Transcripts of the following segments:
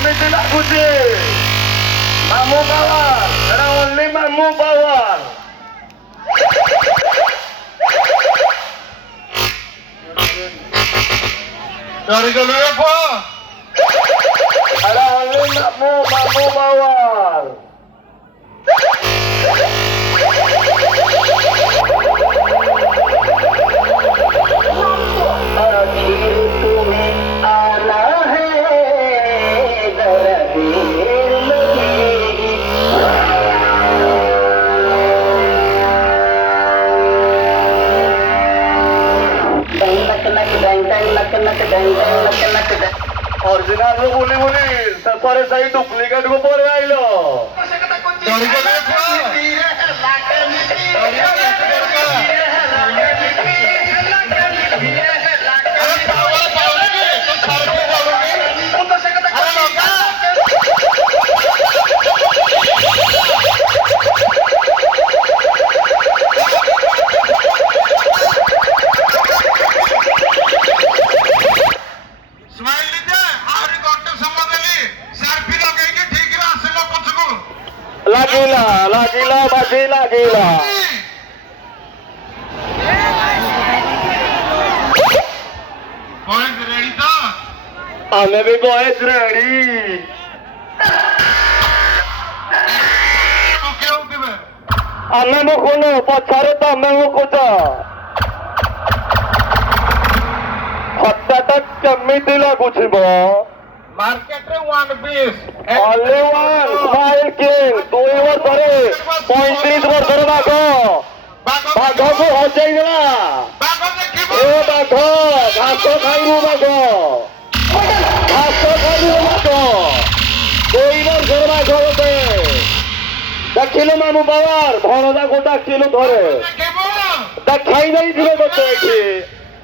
କେମିତି ଲାଗୁଛି ମାମୁଁ ପାୱାର? ଏଟା ଓନ୍ଲି ମାମୁଁ ପାୱାର। ଡରିଗଲୁ ରେ ପୁଅ? ଏଟା ଓନ୍ଲି ମାମୁଁ ପାୱାର। ओरिजिनल रो बोली बोली सफरे सही डुप्लीकेट को पर आइलो। ଡରିଗଲୁ ରେ ପୁଅ? Lagila, baji lagila. Boys ready to? Ame bhi boys ready. Okay, okay. Ame mo kuno, pachare to ame mo kucha. Hatta tak kamiti laguchi bo. Market रे one piece. Only one, smile king. 2 years dhare, 35 ବର୍ଷର ବାଘ। ବାଘକୁ ହଜେଇଦେଲା। ଏ ବାଘ, ଘାସ ଖାଇବୁ ବାଘ। ଘାସ ଖାଇବୁ ବାଘ। 2 ବର୍ଷର ବାଘ ଗୋଟେ। ଦେଖିଲୁ ମାମୁଁ ପାୱାର, ଭଣଜାକୁ ଡାକିଲୁ ଥରେ। ଦେଖାଇ ଦେଇଥିଲେ ତତେ ଏଠି।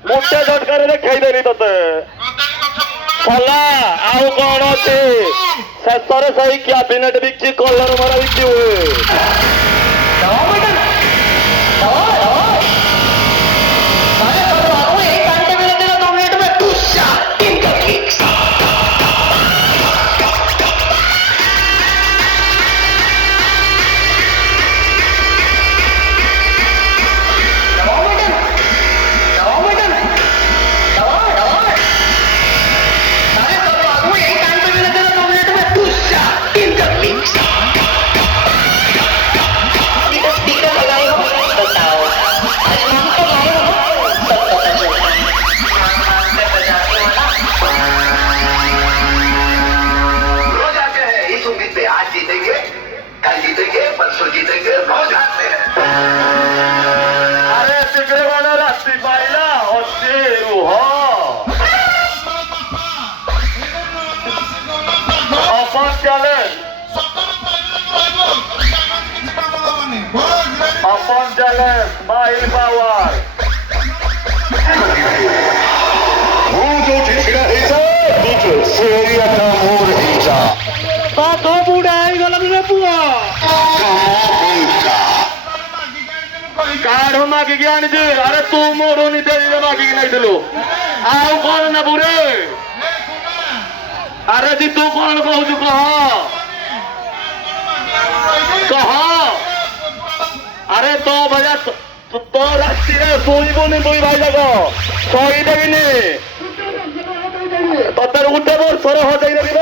ମୁଟେ ଝଟକାରେ ଦେଖାଇଦେଲି ତତେ। ସଲା ଆଉ କଣ ଅଛି? ଶେଷରେ ସେଇ କ୍ୟାବିନେଟ ବିକି କଲର ମରା ବିକି ହୁଏ। परसों जीतेंगे, रोज आते हैं। अरे तिकडे कोण रास्ती पाहिला होते रुह अपन चॅलेंज माइल पावर बाघ बुढ़ा गला पुआ काढ़ मागिकी आनिଛି अरे तू मोर निते मागिकी नाइथिलु आउ कोन ना बुरे अरे जी तू कोन कहू कह अरे तो भैया तो राति रे सोईबुनी दुई भाई जाक शही देविनी तते उठे वर्षर हजाई देवी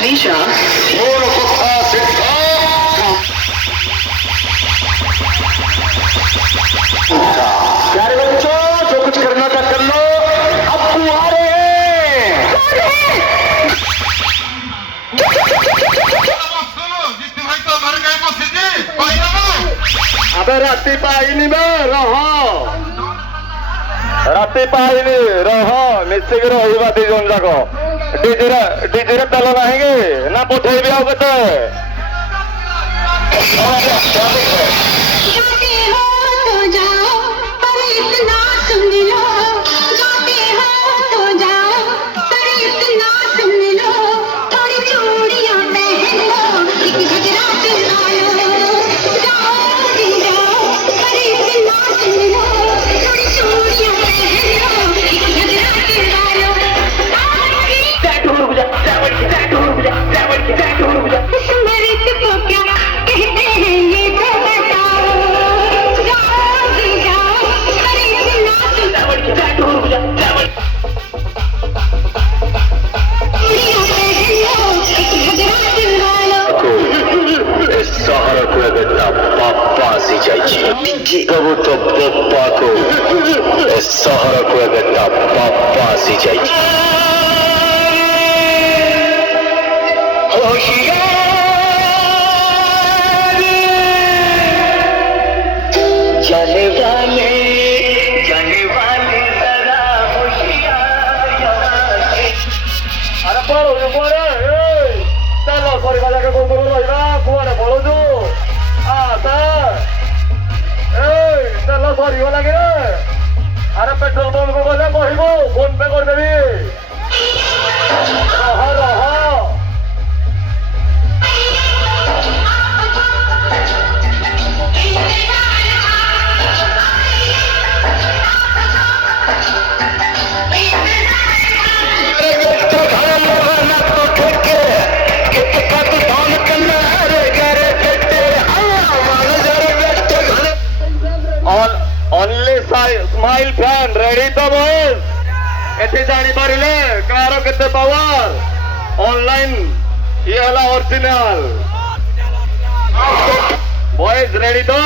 Lisha. प्यारे बच्चों जो कुछ करना था कर लो अब तुम्हारे अबे राति पाइनी बे रह राति पाइनी रह मिसिक रहा दी जन जाक डीजे तेल नहीं ना पठेबी आउ केते बापा को सहर को एगेटा बापा आसी जाई जाने वाले जरा होशियार अरे पढ़ो ये पढ़े चलो सॉरी बाजा के बोल रहा कुआरे पढ़ो जो चलो सॉरी वाला के अरे पेट्रोल पंप को गले कहबो फोन पे कर देबी रह स्माइल फैन रेडी तो बॉयज एथे जानी पारिले कार केते पावर ऑनलाइन ये हला ओरिजिनल बॉयज रेडी तो